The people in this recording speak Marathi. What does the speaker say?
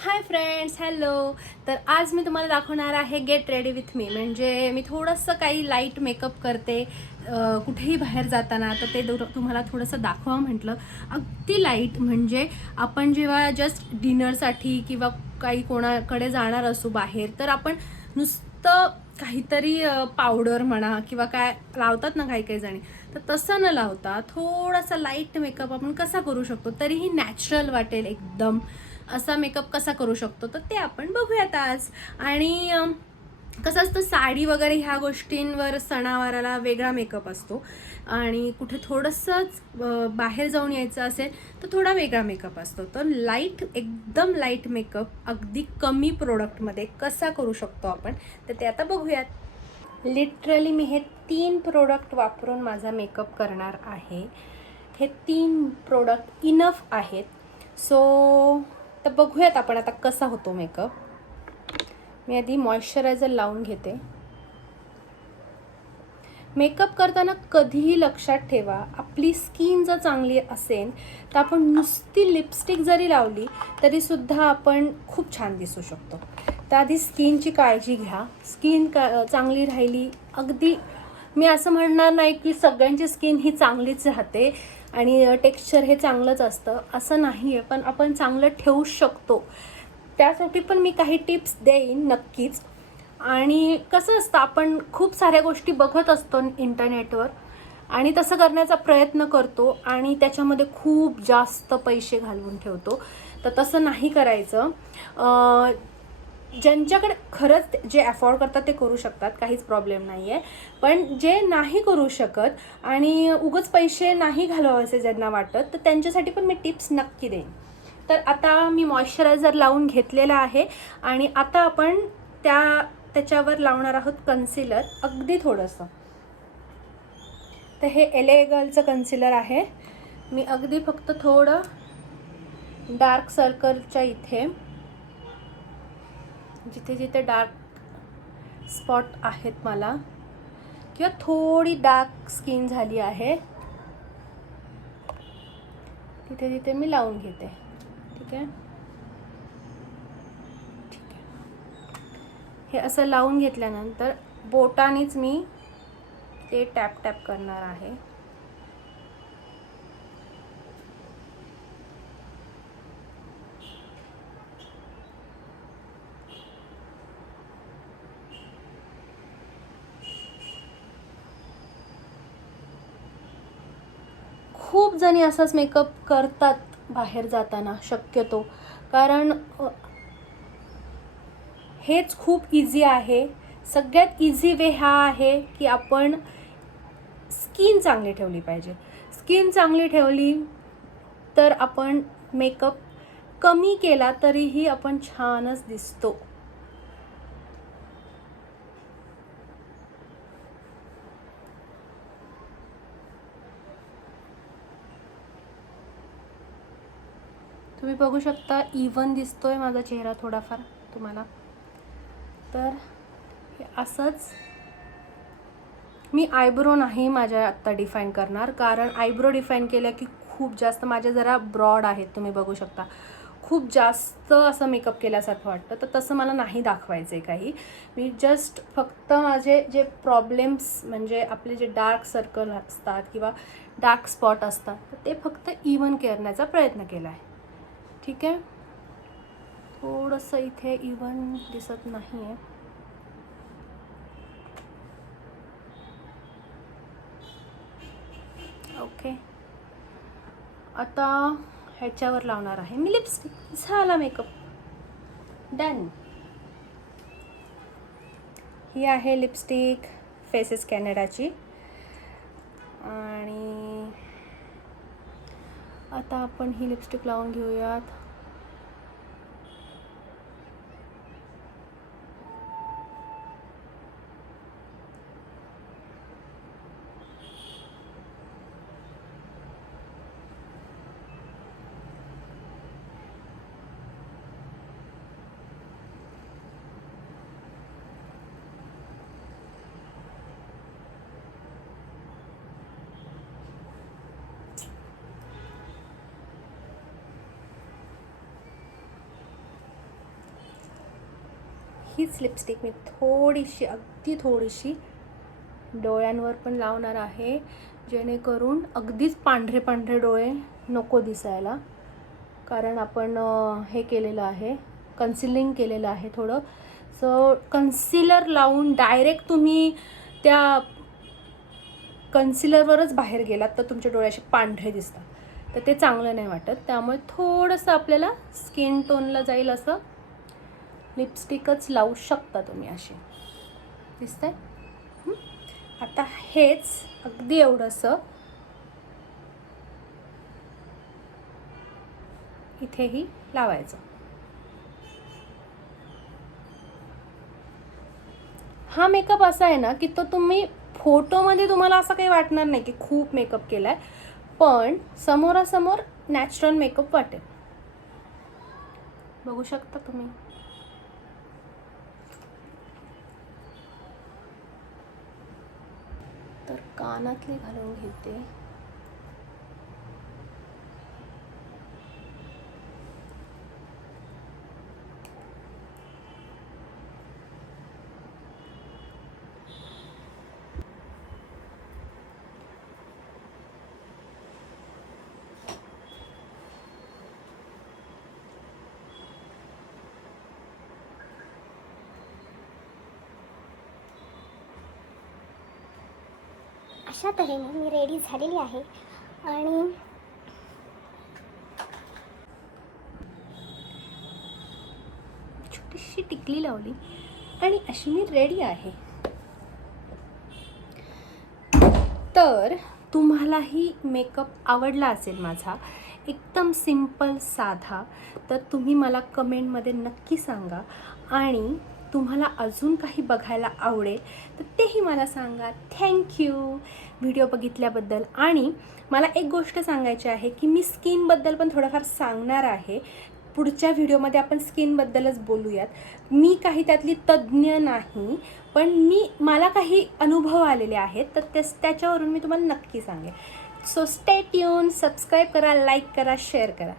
Hi friends, hello. तर आज मी तुम्हाला दाखवणार आहे गेट रेडी विथ मी. म्हणजे मी थोडंसं काही लाईट मेकअप करते कुठेही बाहेर जाताना, तर ते तुम्हाला थोडंसं दाखवा म्हटलं. अगदी लाईट, म्हणजे आपण जेव्हा जस्ट डिनरसाठी किंवा काही कोणाकडे जाणार असू बाहेर, तर आपण नुसतं काहीतरी पावडर म्हणा किंवा काय लावतात ना काही काही जणी, तर तसं न लावता थोडासा लाईट मेकअप आपण कसा करू शकतो, तरीही नॅचरल वाटेल एकदम, असा मेकअप कसा करू शकतो, तर ते आपण बघूयात आज. आणि कसं असतं, साडी वगैरे ह्या गोष्टींवर सणावाराला वेगळा मेकअप असतो आणि कुठे थोडंसंच बाहेर जाऊन यायचं असेल तर थोडा वेगळा मेकअप असतो. तर लाईट, एकदम लाईट मेकअप अगदी कमी प्रोडक्टमध्ये कसा करू शकतो आपण, तर ते आता बघूयात. लिटरली मी हे 3 प्रोडक्ट वापरून माझा मेकअप करणार आहे. हे 3 प्रोडक्ट इनफ आहेत. सो तर बघूयात आपण आता कसा होतो मेकअप. मी आधी मॉइश्चरायझर लावून घेते. मेकअप करताना कधीही लक्षात ठेवा, आपली स्किन जर चांगली असेल तर आपण नुसती लिपस्टिक जरी लावली तरीसुद्धा आपण खूप छान दिसू शकतो. तर आधी स्किनची काळजी घ्या. स्किन चांगली राहिली, अगदी मी असं म्हणणार नाही की सगळ्यांची स्किन ही चांगलीच राहते आणि टेक्स्चर हे चांगलंच असतं, असं नाही आहे. पण आपण चांगलं ठेवू शकतो, त्यासाठी पण मी काही टिप्स देईन नक्कीच. आणि कसं असतं, आपण खूप साऱ्या गोष्टी बघत असतो इंटरनेटवर आणि तसं करण्याचा प्रयत्न करतो आणि त्याच्यामध्ये खूप जास्त पैसे घालवून ठेवतो. तर तसं नाही करायचं. ज्यांच्याकडे खरंच जे अफोर्ड करतात ते करू शकतात, काहीच प्रॉब्लेम नाही आहे. पण जे नाही करू शकत आणि उगाच पैसे नाही घालवायचे ज्यांना वाटत, तर त्यांच्यासाठी पण मी टिप्स नक्की देईन. तर आता मी मॉइश्चरायझर लावून घेतलेला आहे आणि आता आपण त्याच्यावर लावणार आहोत कन्सिलर, अगदी थोडंसं. तर हे एले गर्लचं कन्सिलर आहे. मी अगदी फक्त थोडं डार्क सर्कलच्या इथे, जिथे जिथे डार्क स्पॉट आहेत मला, किंवा थोडी डार्क स्किन झाली आहे, तिथे तिथे मी लावून घेते. ठीक आहे. हे असं लावून घेतल्यानंतर बोटानेच मी ते टॅप टॅप करणार आहे. खूप जणी असाच मेकअप करतात बाहेर जाताना शक्यतो, कारण हेच खूप इझी आहे. सगळ्यात इझी वे हा आहे की आपण स्किन चांगली ठेवली पाहिजे. स्किन चांगली ठेवली तर आपण मेकअप कमी केला तरीही आपण छानच दिसतो. तुम्ही बघू शकता, इवन दिसतोय माझा चेहरा थोडाफार तुम्हाला. तर हे असंच मी आयब्रो नाही माझ्या आत्ता डिफाईन करणार, कारण आयब्रो डिफाईन केलं की खूप जास्त माझे जरा ब्रॉड आहेत, तुम्ही बघू शकता. खूप जास्त असं मेकअप केल्यासारखं वाटतं, तर तसं मला नाही दाखवायचं आहे काही. मी जस्ट फक्त माझे जे प्रॉब्लेम्स, म्हणजे आपले जे डार्क सर्कल असतात किंवा डार्क स्पॉट असतात, तर ते फक्त इवन करण्याचा प्रयत्न केला आहे. ठीक आहे. थोडंसं इथे इवन दिसत नाही आहे. ओके. आता ह्याच्यावर लावणार आहे मी लिपस्टिक. झाला मेकअप, डन. ही आहे लिपस्टिक फेसेस कॅनडाची. आणि आता आपण ही लिपस्टिक लावून घेऊयात. हीच लिपस्टिक मी थोडीशी, अगदी थोडीशी डोळ्यांवर पण लावणार आहे, जेणेकरून अगदीच पांढरे पांढरे डोळे नको दिसायला. कारण आपण हे केलेलं आहे, कन्सिलिंग केलेलं आहे थोडं. सो कन्सिलर लावून डायरेक्ट तुम्ही त्या कन्सिलरवरच बाहेर गेलात तर तुमचे डोळे असे पांढरे दिसतात, तर ते चांगलं नाही वाटत. त्यामुळे थोडंसं आपल्याला स्किन टोनला जाईल असं लिपस्टिकच लावू शकता तुम्ही. असे दिसतंय. आता हेच अगदी एवढंसं इथेही लावायचं. हा मेकअप असा आहे ना की तो तुम्ही फोटोमध्ये तुम्हाला असं काही वाटणार नाही की खूप मेकअप केलाय, पण समोरासमोर नॅचरल मेकअप वाटेल. बघू शकता तुम्ही. तर कानातले घालून घेते. अशा तऱ्हेने मी रेडी झालेली आहे आणि छोटीशी टिकली लावली आणि अशी मी रेडी आहे. तर तुम्हालाही मेकअप आवडला असेल माझा, एकदम सिंपल साधा, तर तुम्ही मला कमेंटमध्ये नक्की सांगा. आणि तुम्हाला अजून काही बघायला आवडेल तर तेही मला सांगा. थँक्यू व्हिडिओ बघितल्याबद्दल. आणि मला एक गोष्ट सांगायची आहे की मी स्किनबद्दल पण थोडंफार सांगणार आहे. पुढच्या व्हिडिओमध्ये आपण स्किनबद्दलच बोलूयात. मी काही त्यातली तज्ज्ञ नाही, पण मला काही अनुभव आलेले आहेत, तर त्याच्यावरून मी तुम्हाला नक्की सांगेन. सो स्टे ट्यून, सबस्क्राईब करा, लाईक करा, शेअर करा.